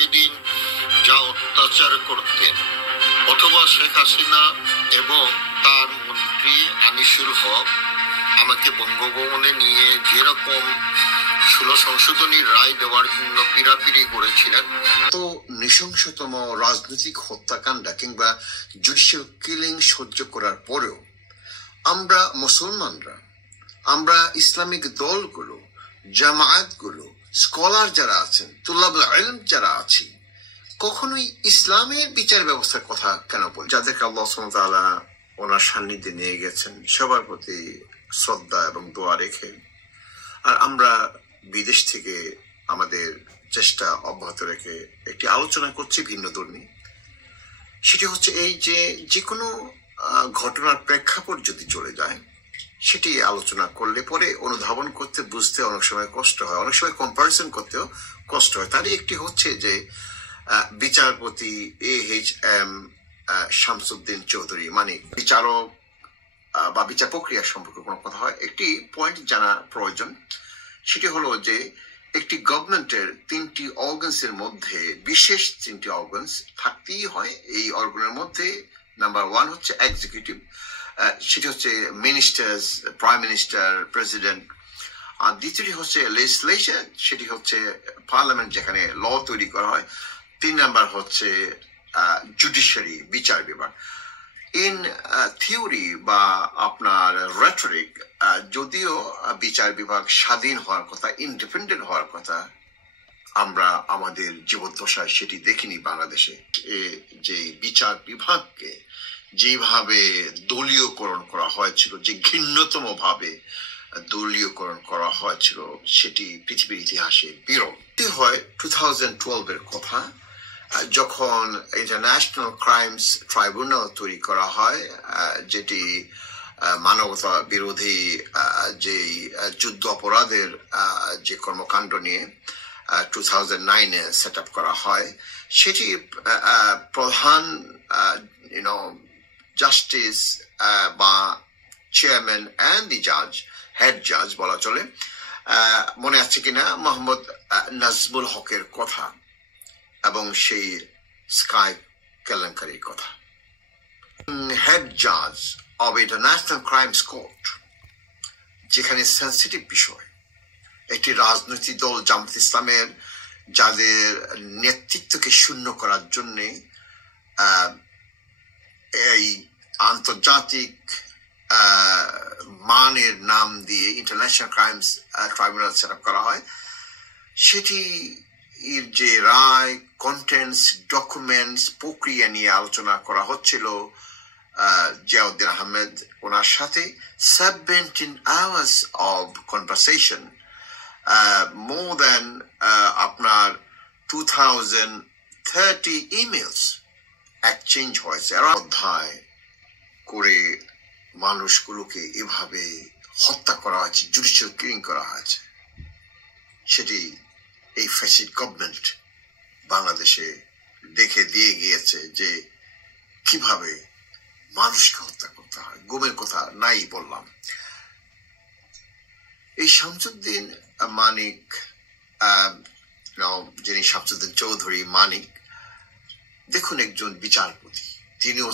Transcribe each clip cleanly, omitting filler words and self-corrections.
আবেদিন যা অত্যাচার করতেন, অথবা শেখ হাসিনা এবং তার মন্ত্রী আনিসুল হক আমাকে বঙ্গভবনে নিয়ে যেরকম 16 সংশোধনীর রায় দেওয়ার জন্য পিড়াপিড়ি করেছিলেন, তো নৃশংসতম রাজনৈতিক হত্যাকাণ্ড কিংবা জুডিশিয়াল কিলিং সহ্য করার পরেও আমরা মুসলমানরা, আমরা ইসলামিক দলগুলো, জামায়াতগুলো, স্কলার যারা আছেন, তুল্লাবুল ইলম যারা আছি, কখনোই ইসলামের বিচার ব্যবস্থার কথা কেন বলি? যাদেরকে আল্লাহ সুবহানাহু ওয়া তাআলা ওনার সান্নিধ্যে নিয়ে গেছেন, সবার প্রতি শ্রদ্ধা এবং দোয়া রেখে, আর আমরা বিদেশ থেকে আমাদের চেষ্টা অব্যাহত রেখে একটি আলোচনা করছি ভিন্ন ধর্মী। সেটি হচ্ছে এই যে কোনো ঘটনার প্রেক্ষাপট যদি চলে যায়, সেটি আলোচনা করলে পরে অনুধাবন করতে, বুঝতে অনেক সময় কষ্ট হয়, অনেক সময় কম্পারিজন করতেও কষ্ট হয়। তারই একটি হচ্ছে যে বিচারপতি AHM শামসুদ্দিন চৌধুরী, মানে বিচারক বা বিচার প্রক্রিয়া সম্পর্কে কোনো কথা হয়, একটি পয়েন্ট জানা প্রয়োজন। সেটি হলো যে একটি গভর্নমেন্টের 3টি অর্গানসের মধ্যে বিশেষ 3টি অর্গানস থাকতেই হয়। এই অর্গানের মধ্যে নাম্বার 1 হচ্ছে এক্সিকিউটিভ, সেটি হচ্ছে মিনিস্টার্স, প্রাইম মিনিস্টার, প্রেসিডেন্ট। আর দ্বিতীয়টি হচ্ছে লেজিসলেশন, সেটি হচ্ছে পার্লামেন্ট, যেখানে ল তৈরি করা হয়। 3 নাম্বার হচ্ছে জুডিশিয়ারি, বিচার বিভাগ। ইন থিওরি বা আপনার রেটরিক, যদিও বিচার বিভাগ স্বাধীন হওয়ার কথা, ইন্ডিপেন্ডেন্ট হওয়ার কথা, আমরা আমাদের জীবদ্দশায় সেটি দেখিনি বাংলাদেশে। যে বিচার বিভাগকে যেভাবে দলীয়করণ করা হয়েছিল, যে ঘৃণ্যতম ভাবে দলীয়করণ করা হয়েছিল, সেটি পৃথিবীর ইতিহাসে বিরল। হয় 2012 এর কথা, যখন ইন্টারন্যাশনাল ক্রাইমস ট্রাইব্যুনাল তৈরি করা হয়, যেটি মানবতা বিরোধী যে যুদ্ধ অপরাধের যে কর্মকাণ্ড নিয়ে 2009-এ সেট আপ করা হয়, সেটি প্রধান জাস্টিস বা চেয়ারম্যান অ্যান্ড দি জাজ, হেড জাজ বলা চলে, মনে আছে কিনা, মোহাম্মদ নাজমুল হকের কথা এবং সেই স্কাই কেলেঙ্কারির কথা। হেড জাজ অব ইন্টারন্যাশনাল ক্রাইমস কোর্ট, যেখানে সেন্সিটিভ বিষয়, একটি রাজনৈতিক দল জামাত ইসলামের, যাদের নেতৃত্বকে শূন্য করার জন্যে এই আন্তর্জাতিক মানের নাম দিয়ে international crimes tribunal set up করা হয়, সেটি যে রায়, কন্টেন্টস, ডকুমেন্টস, প্রক্রিয়া নিয়ে আলোচনা করা হচ্ছিল জিয়াউদ্দিন আহমেদ ওনার সাথে। 17 hours of conversation, more than আপনার 2030 emails এক্সচেঞ্জ হয়েছে। অধ্যায় করে মানুষগুলোকে এভাবে হত্যা করা হয়েছে, জুডিশিয়াল কিলিং করা হয়েছে, সেটি এই ফ্যাসিস্ট গভর্নমেন্ট বাংলাদেশে দেখে দিয়ে গিয়েছে যে কিভাবে মানুষকে হত্যা করতে হয়। গুমের কথা নাই বললাম। এই শামসুদ্দিন মানিক, যিনি শামসুদ্দিন চৌধুরী মানিক, দেখুন একজন বিচারপতি, তিনিও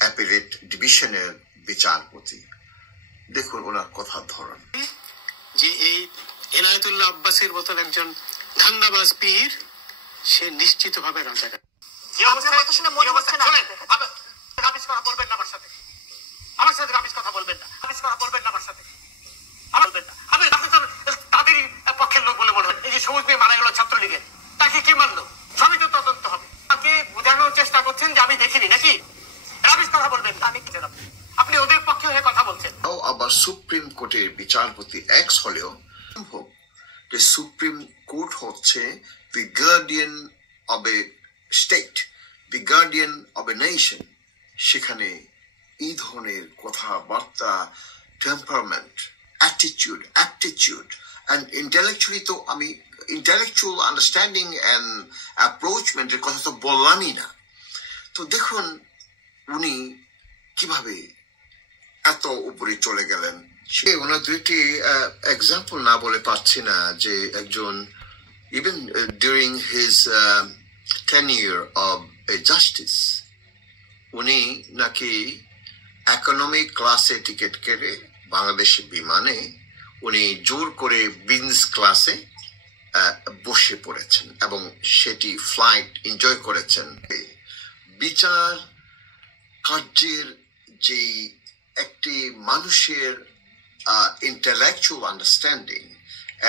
অ্যাপিলেট ডিভিশনের বিচারপতি। দেখুন ওনার কথার ধরন, যে এই এনায়েতুল্লাহ আব্বাসের মতন একজন ধান্দাবাজ পীর, সে নিশ্চিত ভাবে রাজাকার। আমার সাথে রাবিশ কথা বলবেন না, রাবিশ কথা বলবেন না আমার সাথে, আপনি তো তাদেরই পক্ষের লোক বলে মনে হয়। এই যে সবুজ মেয়ে মারা গেল ছাত্রলীগের, তাকে কে মারলো? সবই তো তদন্ত হবে। তাকে বোঝানোর চেষ্টা করছেন যে আমি দেখিনি নাকি, রাবিশ কথা বলবেন না। আপনি ওদের পক্ষে হয়ে কথা বলছেন। আবার সুপ্রিম কোর্টের বিচারপতি এক্স হলেও যে সুপ্রিম কোর্ট হচ্ছে the guardian of a state, the guardian of a nation, সেখানে এই ধরনের কথাবার্তা, temperament, attitude, aptitude and intellectually তো আমি intellectual understanding and approachmenটের কথা তো বললামই না। তো দেখুন উনি কিভাবে এত উপরে চলে গেলেন। সে ওনার দুইটি এক্সাম্পল না বলে পাচ্ছি না, যে একজন even during his tenure of a justice, উনি নাকি ইকোনমিক ক্লাসে টিকিট কেটে বাংলাদেশ বিমানে উনি জোর করে বিজনেস ক্লাসে বসে পড়েছেন এবং সেটি ফ্লাইট এনজয় করেছেন। বিচার কার্যের যে একটি মানুষের intellectual understanding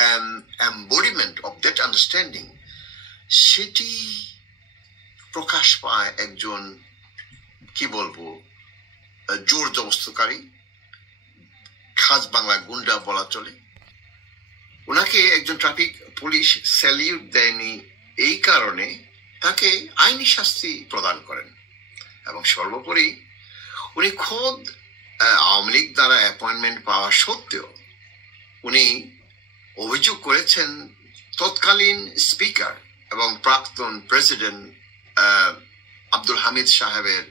and embodiment of that understanding, সেটি প্রকাশ পায় একজন কি বলবো জোর জবরদস্তকারী, খাস বাংলা গুন্ডা বলা চলে। ওনাকে একজন ট্রাফিক পুলিশ স্যালিউট দেয়নি, এই কারণে তাকে আইনি শাস্তি প্রদান করেন। এবং সর্বোপরি উনি খোদ আওয়ামী লীগ দ্বারা অ্যাপয়েন্টমেন্ট পাওয়া সত্ত্বেও উনি অভিযোগ করেছেন তৎকালীন স্পিকার এবং প্রাক্তন প্রেসিডেন্ট আব্দুল হামিদ সাহেবের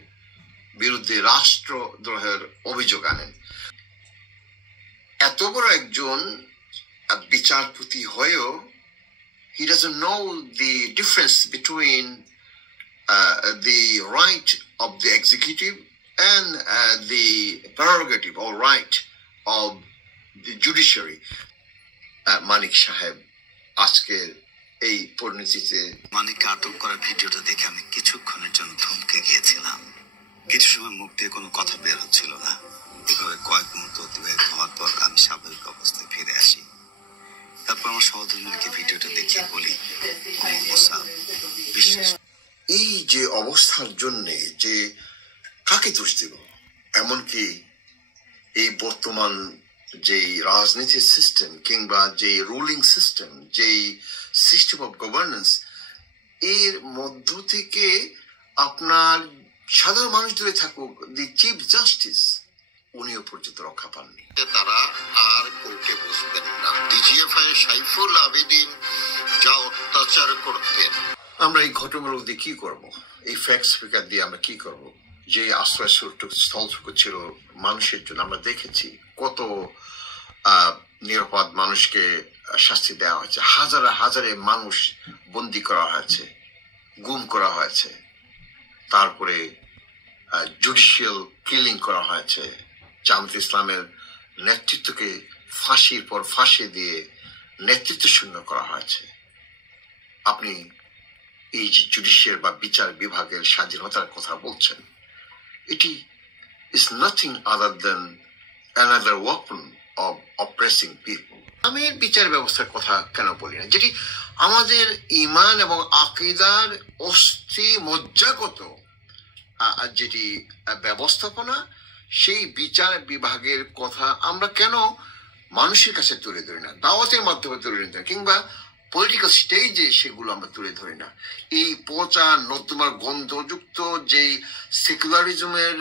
বিরুদ্ধে রাষ্ট্রদ্রোহের অভিযোগ আনেন। এত বড় একজন বিচারপতি হয়েও he doesn't know the difference between the right of the executive and the prerogative or right of the judiciary. মানিক সাহেব আজকের এই পরিণতিতে, মানিককে আটক করার ভিডিওটা দেখে আমি কিছুক্ষণের জন্য থমকে গিয়েছিলাম। কিছু সময় মুখ দিয়ে কোনো কথা বের হচ্ছিল না। এভাবে কয়েক মুহূর্ত অতিবাহিত হওয়ার পর আমি স্বাভাবিক অবস্থায় ফিরে আসি। তারপর আমার সহধর্মীকে ভিডিওটা দেখিয়ে বলি, বিশ্বাস। এই যে অবস্থার জন্য যে কাকে দোষ দিব, এমনকি এই বর্তমান যে রাজনীতির সিস্টেম কিংবা যে রুলিং সিস্টেম, যেই সিস্টেম অফ গভর্নেন্স, এর মধ্য থেকে আপনার সাধারণ মানুষ দূরে থাকুক, দি চিফ জাস্টিস উনিও পর্যন্ত রক্ষা পাননি। তারা আর কোর্টে বসবেন না। ডিজিএফআই সাইফুল আবেদিন যা অত্যাচার করতেন, আমরা এই ঘটনাগুলো দিয়ে কি করব? এই ফ্যাক্ট স্পিকার দিয়ে আমরা কি করব? যে আশ্রয় স্থলটুকু ছিল মানুষের জন্য, আমরা দেখেছি কত নিরাপদ মানুষকে শাস্তি দেওয়া হয়েছে, হাজারে হাজারে মানুষ বন্দি করা হয়েছে, গুম করা হয়েছে, তারপরে জুডিশিয়াল কিলিং করা হয়েছে, জামাত ইসলামের নেতৃত্বকে ফাঁসির পর ফাঁসি দিয়ে নেতৃত্ব শূন্য করা হয়েছে। আপনি এই যে জুডিশিয়াল বা বিচার বিভাগের স্বাধীনতার কথা বলছেন, এটি is nothing other than another weapon of oppressing people. আমি বিচার ব্যবস্থার কথা কেন বলি না, যেটি আমাদের ঈমান এবং আকীদার অস্থি মজ্জাগত যেটি ব্যবস্থাপনা, সেই বিচার বিভাগের কথা আমরা কেন মানুষের কাছে তুলে ধরি না, দাওয়াতের মাধ্যমে তুলে ধরি না, কিংবা পলিটিক্যাল স্টেজে সেগুলো আমরা তুলে ধরি না? এই পচা নর্দমার গন্ধযুক্ত যে সেকুলারিজমের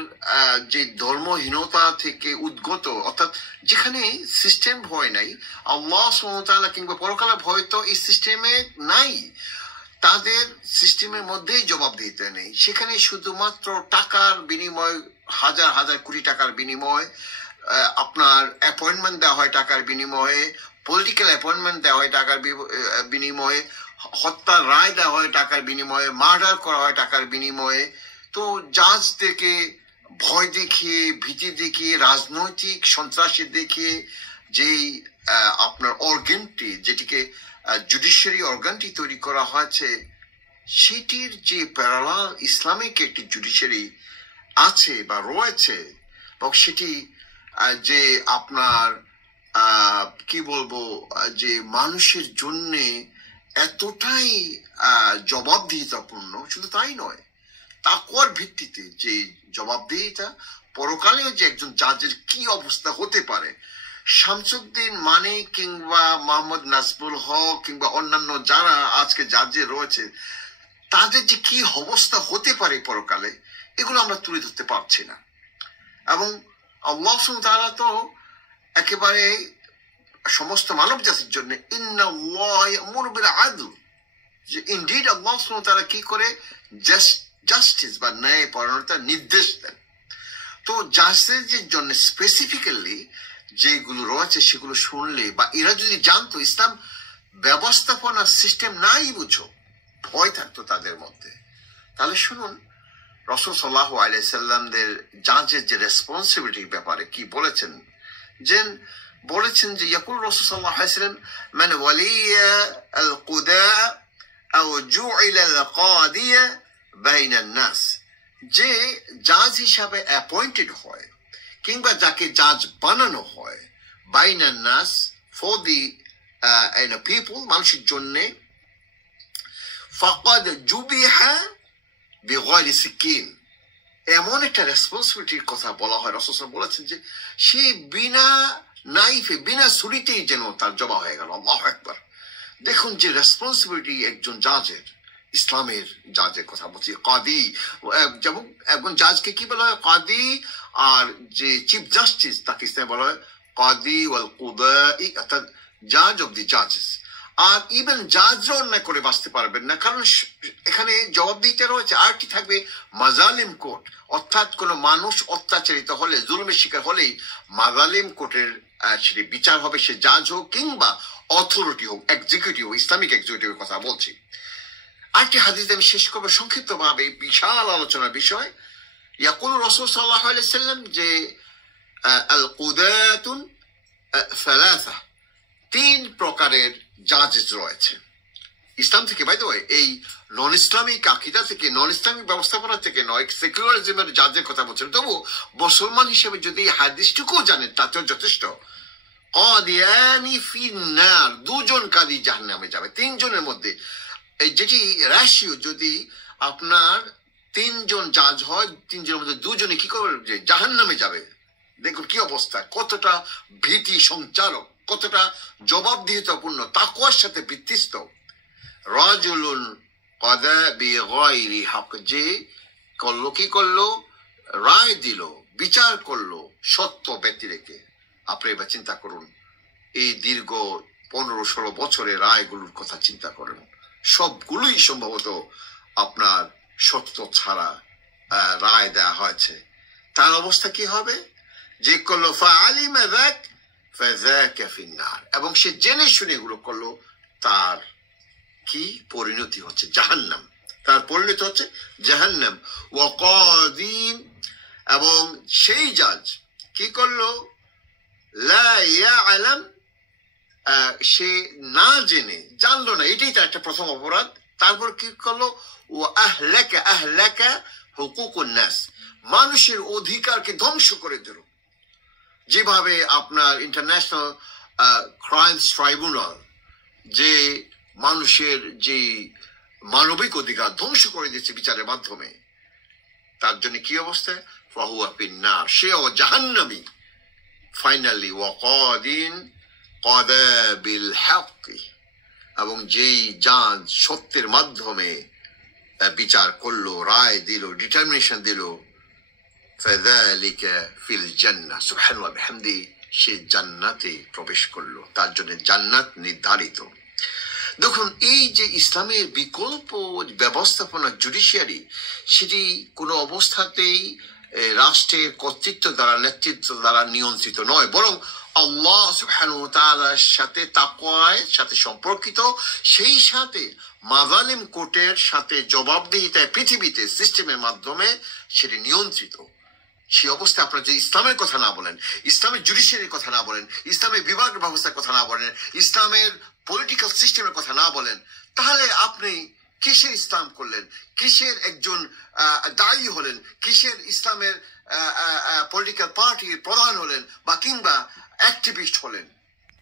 যে ধর্মহীনতা থেকে উদ্গত, অর্থাৎ যেখানে সিস্টেম ভয় নাই, আল্লাহ সুবহানাহু ওয়া তাআলা কিংবা পরকালের ভয় তো এই সিস্টেমে নাই, তাদের সিস্টেমের মধ্যেই জবাবদিহিতা নেই। সেখানে শুধুমাত্র টাকার বিনিময়, হাজার হাজার কোটি টাকার বিনিময়, আপনার অ্যাপয়েন্টমেন্ট দেওয়া হয় টাকার বিনিময়ে, পলিটিক্যাল অ্যাপয়েন্টমেন্ট দেওয়া হয় টাকার বিনিময়ে, হত্যার রায় দেওয়া হয় টাকার বিনিময়ে, মার্ডার করা হয় টাকার বিনিময়ে। তো জাজদেরকে ভয় দেখিয়ে, ভীতি দেখিয়ে, রাজনৈতিক সন্ত্রাসী দেখিয়ে যেই আপনার অর্গানটি, যেটিকে জুডিশিয়ারি অর্গানটি তৈরি করা হয়েছে, সেটির যে প্যারালাল ইসলামিক একটি জুডিশিয়ারি আছে বা রয়েছে, এবং সেটি যে আপনার কি বলবো, যে মানুষের জন্য এতটাই জবাবদিহিতাপূর্ণ, শুধু তাই নয়, তাকওয়ার ভিত্তিতে যে জবাবদিহিতা, পরকালেও যে একজন জাজের কি অবস্থা হতে পারে, শামসুদ্দিন মানিক কিংবা মোহাম্মদ নাজবুল হক কিংবা অন্যান্য যারা আজকে জাজে রয়েছে, তাদের যে কি অবস্থা হতে পারে পরকালে, এগুলো আমরা তুলে ধরতে পারছি না। এবং আল্লাহ সুবহানাহু ওয়া তাআলা তো একেবারে সমস্ত মানব জাতির জন্য ইন্নাল্লাহা ইয়া'মুরু বিল আদল, যে ইনডিড আল্লাহ সুবহানাহু ওয়া তাআলা কি করে জাস্টিস বা ন্যায় পরায়ণতার নির্দেশ দেন। তো জাজের জন্য স্পেসিফিক্যালি যেগুলো রয়েছে সেগুলো শুনলে, বা এরা যদি জানতো ইসলাম ব্যবস্থাপনার সিস্টেম নাই বুঝো, ভয় থাকতো তাদের মধ্যে। তাহলে শুনুন রাসূল সাল্লাল্লাহু আলাইহি সাল্লামদের জাজের যে রেসপন্সিবিলিটির ব্যাপারে কি বলেছেন, বলেছেন যে ইয়াকুল রাসূল সাল্লাল্লাহু আলাইহি সাল্লাম মান ওয়ালিয়া আল কুদা আও জুইলা আল কাদিয়া বাইনা নাস, যে জাজ হিসাবে অ্যাপয়েন্টেড হয় কিংবা যাকে জাজ বানানো হয় বাইনা নাস ফর দি পিপল, মানুষের জন্য, ফাকাদ জুবিহা বিগাইরি সিকিন, এমন একটা রেসপন্সিবিলিটির কথা বলা হয়। রাসূল সাল্লাল্লাহু আলাইহি ওয়াসাল্লাম বলেছেন যে সে বিনা নাইফে বিনা ছুরিতেই যেন তার জবা হয়ে গেল। আল্লাহু আকবার। দেখুন যে রেসপন্সিবিলিটি একজন জাজের, ইসলামের জাজের কথা বলছি, কাদি, যেমন একজন জাজকে কি বলা হয় কাদি, আর যে চিফ জাস্টিস তাকে ইসলামে বলা হয় কাদি ওয়াল কুদাই, অর্থাৎ জাজ অফ দি জাজেস। আর ইভেন জাজরা অন্যায় করে বাঁচতে পারবেন না, কারণ এখানে জবাবদিহিতা রয়েছে। আরেকটি থাকবে মাজালিম কোর্ট, অর্থাৎ কোনো মানুষ অত্যাচারিত হলে, জুলুমের শিকার হলেই মাজালিম কোর্টের সেটি বিচার হবে, সে জাজ হোক কিংবা অথরিটি হোক, এক্সিকিউটিভ, ইসলামিক এক্সিকিউটিভের কথা বলছি। আরেকটি হাদিস আমি শেষ করবো সংক্ষিপ্ত ভাবে, বিশাল আলোচনার বিষয়। ইয়াকুল রাসূল সাল্লাল্লাহু আলাইহি ওয়াসাল্লাম যে আল কুদাতুন সালাসা, 3 প্রকারের জাজেস রয়েছে ইসলাম থেকে। বাই দ্য ওয়ে, এই নন ইসলামিক আকীদা থেকে, নন ইসলামিক ব্যবস্থাপনা থেকে নয়, সেকুলারিজমের জাজের কথা বলছেন। তবু মুসলমান হিসেবে যদি হাদিসটুকু জানেন তাতেও যথেষ্ট। কাদিয়ানি ফিন্নার, 2 জন কাদি জাহান্নামে যাবে। 3 জনের মধ্যে এই যেটি রেশিও, যদি আপনার 3 জন জাজ হয়, 3 জনের মধ্যে 2 জনে কি করবে, যে জাহান্নামে যাবে। দেখুন কি অবস্থা, কতটা ভীতি সঞ্চারক, কতটা জবাবদিহিতাপূর্ণ, তাকওয়ার সাথে বিত্তিস্ত। রাজুলুন কাদা বিগাইরি হক, যে করলো, কি করলো, রায় দিল, বিচার করলো সত্য ব্যক্তি রেখে। আপনি এবার চিন্তা করুন, এই দীর্ঘ 15-16 বছরের রায়গুলোর কথা চিন্তা করেন, সবগুলোই সম্ভবত আপনার সত্য ছাড়া রায় দেয়া হয়েছে। তার অবস্থা কি হবে, যে করলো ফাআলিমা যাক ফাযাকা ফিন্নার, এবং সে জেনে শুনে এগুলো করলো, তার কি পরিণতি হচ্ছে জাহান্নাম, তার পরিণতি হচ্ছে জাহান্নাম। ওয়া কাদিন, এবং সেই জাজ কি করলো, লা ইয়ালাম, সে না জেনে, জানলো না, এটাই তার একটা প্রথম অপরাধ। তারপর কি করলো, ওয়া আহলাকা হুকুকুন নাস, মানুষের অধিকারকে ধ্বংস করে দিল। যেভাবে আপনার ইন্টারন্যাশনাল ক্রাইমস ট্রাইব্যুনাল যে মানুষের যে মানবিক অধিকার ধ্বংস করে দিচ্ছে বিচারের মাধ্যমে, তার জন্য কি অবস্থা, ফাহুয়া ফিন্নার, সেও জাহান্নামী। ফাইনালি ওয়া কাদিন কাদা বিল হক, এবং যেই জাজ সত্যের মাধ্যমে বিচার করলো, রায় দিল, ডিটারমিনেশন দিল, ফাযালিকা ফিল জান্নাহ, সুবহানাল্লাহ বিহামদি, সে জান্নাতে প্রবেশ করলো, তার জন্য জান্নাত নির্ধারিত। দেখুন এই যে ইসলামের বিকল্প ব্যবস্থাপনা জুডিশিয়ারি, সেটি কোনো অবস্থাতেই রাষ্ট্রের কর্তৃত্ব দ্বারা, নেতৃত্ব দ্বারা নিয়ন্ত্রিত নয়, বরং আল্লাহ সুবহানাহু ওয়া তাআলার সাথে, তাকওয়ার সাথে সম্পর্কিত, সেই সাথে মাযালিম কোর্টের সাথে জবাবদিহিতায় পৃথিবীতে সিস্টেমের মাধ্যমে সেটি নিয়ন্ত্রিত। সেই অবস্থায় আপনারা যদি ইসলামের কথা না বলেন, ইসলামের জুডিশিয়ারির কথা না বলেন, ইসলামের বিভাগ ব্যবস্থার কথা না বলেন, ইসলামের পলিটিক্যাল সিস্টেমের কথা না বলেন, তাহলে আপনি কিসের ইসলাম করলেন, কিসের একজন দায়ী হলেন, কিসের ইসলামের পলিটিক্যাল পার্টির প্রধান হলেন, বা কিংবা অ্যাক্টিভিস্ট হলেন?